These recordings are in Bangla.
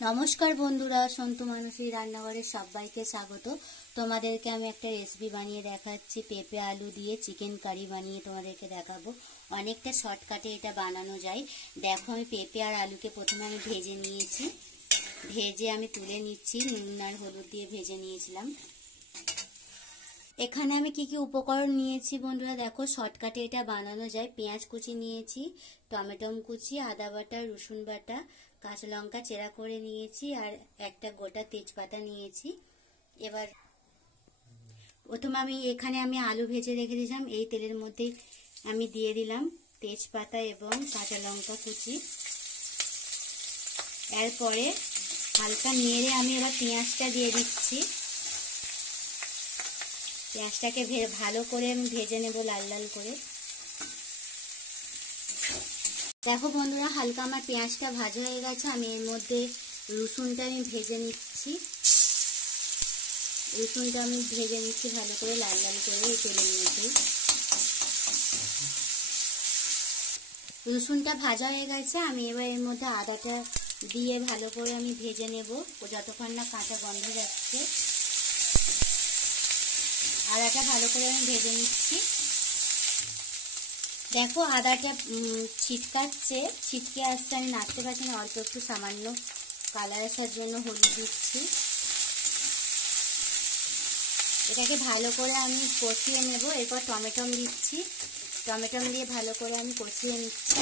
নমস্কার বন্ধুরা, সন্তু মানসী রান্নাঘরে সবাইকে স্বাগত। তোমাদেরকে আমি একটা রেসিপি বানিয়ে দেখাচ্ছি। পেঁপে আলু দিয়ে চিকেন কারি বানিয়ে তোমাদেরকে দেখাবো। অনেকটা শর্টকাটে এটা বানানো যায়। দেখো, আমি পেঁপে আর আলুকে প্রথমে আমি ভেজে নিয়েছি। ভেজে আমি তুলে নিচ্ছি, নুন আর হলুদ দিয়ে ভেজে নিয়েছিলাম। এখানে আমি কি কি উপকরণ নিয়েছি বন্ধুরা দেখো, শর্টকাটে এটা বানানো যায়। পেঁয়াজ কুচি নিয়েছি, টমেটো কুচি, আদা বাটা, রসুন বাটা, কাঁচা লঙ্কা চেরা করে নিয়েছি আর একটা গোটা তেজপাতা নিয়েছি। এবার প্রথমে আমি আলু ভেজে রেখে দিয়েছিলাম, এই তেলের মধ্যে আমি দিয়ে দিলাম তেজপাতা এবং কাঁচা লঙ্কা কুচি। এরপরে হালকা নেড়ে আমি এবার পেঁয়াজটা দিয়ে দিচ্ছি। পেঁয়াজটাকে ভালো করে আমি ভেজে নেব লাল লাল করে। দেখো বন্ধুরা, হালকা আমার পেঁয়াজটা ভাজা হয়ে গেছে। আমি এর মধ্যে রসুনটা ভেজে নিচ্ছি। রসুনটা আমি ভেজে নিচ্ছি ভালো করে লাল লাল করে এই তেলের মধ্যে। রসুনটা ভাজা হয়ে গেছে। আমি এবার এর মধ্যে আদাটা দিয়ে ভালো করে আমি ভেজে নেব যতক্ষণ না কাঁচা গন্ধ যাচ্ছে। আদাটা ভালো করে আমি ভেজে নিচ্ছি। দেখো, আদাটা ছিটকে আসছে, আমি নাড়তে পারছি না। অল্প একটু সামান্য কালার আসার জন্য হলুদ দিচ্ছি। এটাকে ভালো করে আমি কষিয়ে নেব। এরপর টমেটো দিচ্ছি। টমেটো দিয়ে ভালো করে আমি কষিয়ে নিচ্ছি।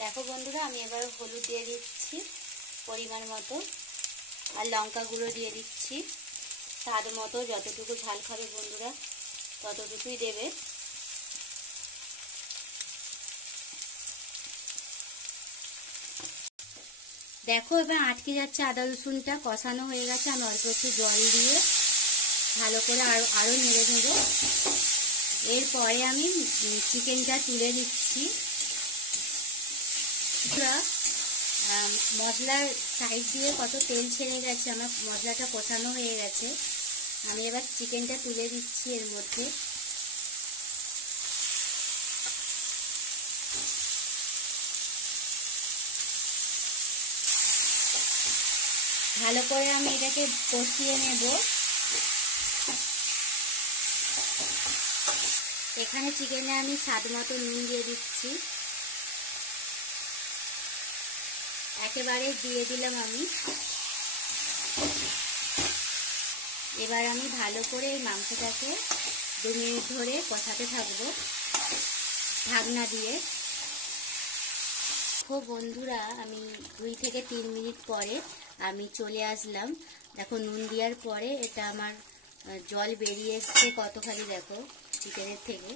দেখো বন্ধুরা, আমি এবার হলুদ দিয়ে দিচ্ছি পরিমাণ মতো, আর লঙ্কা গুঁড়ো দিয়ে দিচ্ছি স্বাদ মতো। যতটুকু ঝাল খাবে বন্ধুরা ততটুকুই দেবে। দেখো, এবার আটকে যাচ্ছে আদা রসুনটা কষানো হয়ে গেছে। আমি অল্প একটু জল দিয়ে ভালো করে আরো নেড়ে নেব। এরপরে আমি চিকেনটা তুলে দিচ্ছি। মশলার সাইড দিয়ে কত তেল ছেড়ে গেছে, আমার মশলাটা কষানো হয়ে গেছে। আমি এবার চিকেনটা তুলে দিচ্ছি এর মধ্যে। ভালো করে আমি এটাকে কষিয়ে নেব। এখানে চিকেনে আমি স্বাদ মতো নুন দিয়ে দিচ্ছি, একেবারে দিয়ে দিলাম আমি। এবার আমি ভালো করে এই মাংসটাকে 2 মিনিট ধরে কষাতে থাকবো ঢাকনা দিয়ে। দেখো বন্ধুরা, আমি 2 থেকে 3 মিনিট পরে আমি চলে আসলাম। দেখো, নুন দেওয়ার পরে এটা আমার জল বেরিয়ে এসছে কতখানি, দেখো চিকেনের থেকে।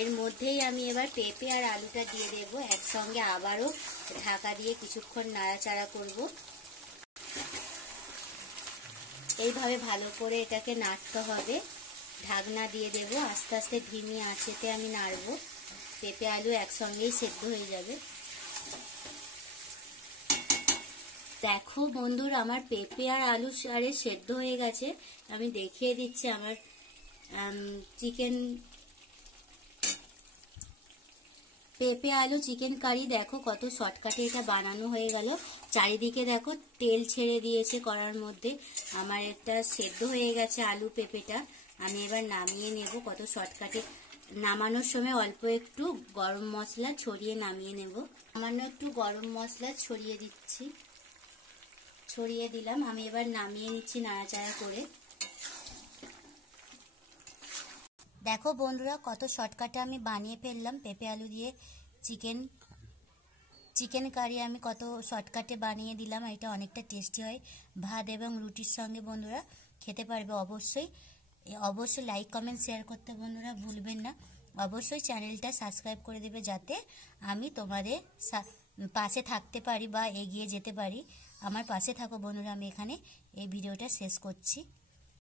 এর মধ্যেই আমি এবার পেঁপে আর আলুটা দিয়ে দেবো একসঙ্গে। আবারও ঢাকা দিয়ে কিছুক্ষণ নাড়াচাড়া করব। এইভাবে ভালো করে এটাকে নাড়তে হবে। ঢাকনা দিয়ে দেবো, আস্তে আস্তে ধিমি আঁচেতে আমি নাড়বো। পেঁপে আলু একসঙ্গেই সেদ্ধ হয়ে যাবে। দেখো বন্ধুরা, আমার পেঁপে আর আলু সারে সেদ্ধ হয়ে গেছে। আমি দেখিয়ে দিচ্ছি আমার পেঁপে আলু চিকেন কারি। দেখো কত শর্টকাটে এটা বানানো হয়ে গেল। চারিদিকে দেখো তেল ছেড়ে দিয়েছে কড়ার মধ্যে। আমার এটা সেদ্ধ হয়ে গেছে আলু পেঁপেটা। আমি এবার নামিয়ে নেব। কত শর্টকাটে। নামানোর সময় অল্প একটু গরম মশলা ছড়িয়ে নামিয়ে নেব। সামান্য একটু গরম মশলা ছড়িয়ে দিচ্ছি, ছড়িয়ে দিলাম। আমি এবার নামিয়ে নিচ্ছি নাড়াচাড়া করে। দেখো বন্ধুরা, কত শর্টকাটে আমি বানিয়ে ফেললাম পেঁপে আলু দিয়ে চিকেন কারি। আমি কত শর্টকাটে বানিয়ে দিলাম। এটা অনেকটা টেস্টি হয়। ভাত এবং রুটির সঙ্গে বন্ধুরা খেতে পারবে। অবশ্যই লাইক কমেন্ট শেয়ার করতে বন্ধুরা ভুলবেন না। অবশ্যই চ্যানেলটা সাবস্ক্রাইব করে দেবে, যাতে আমি তোমাদের পাশে থাকতে পারি বা এগিয়ে যেতে পারি। আমার পাশে থাকো বন্ধুরা। আমি এখানে এই ভিডিওটা শেষ করছি।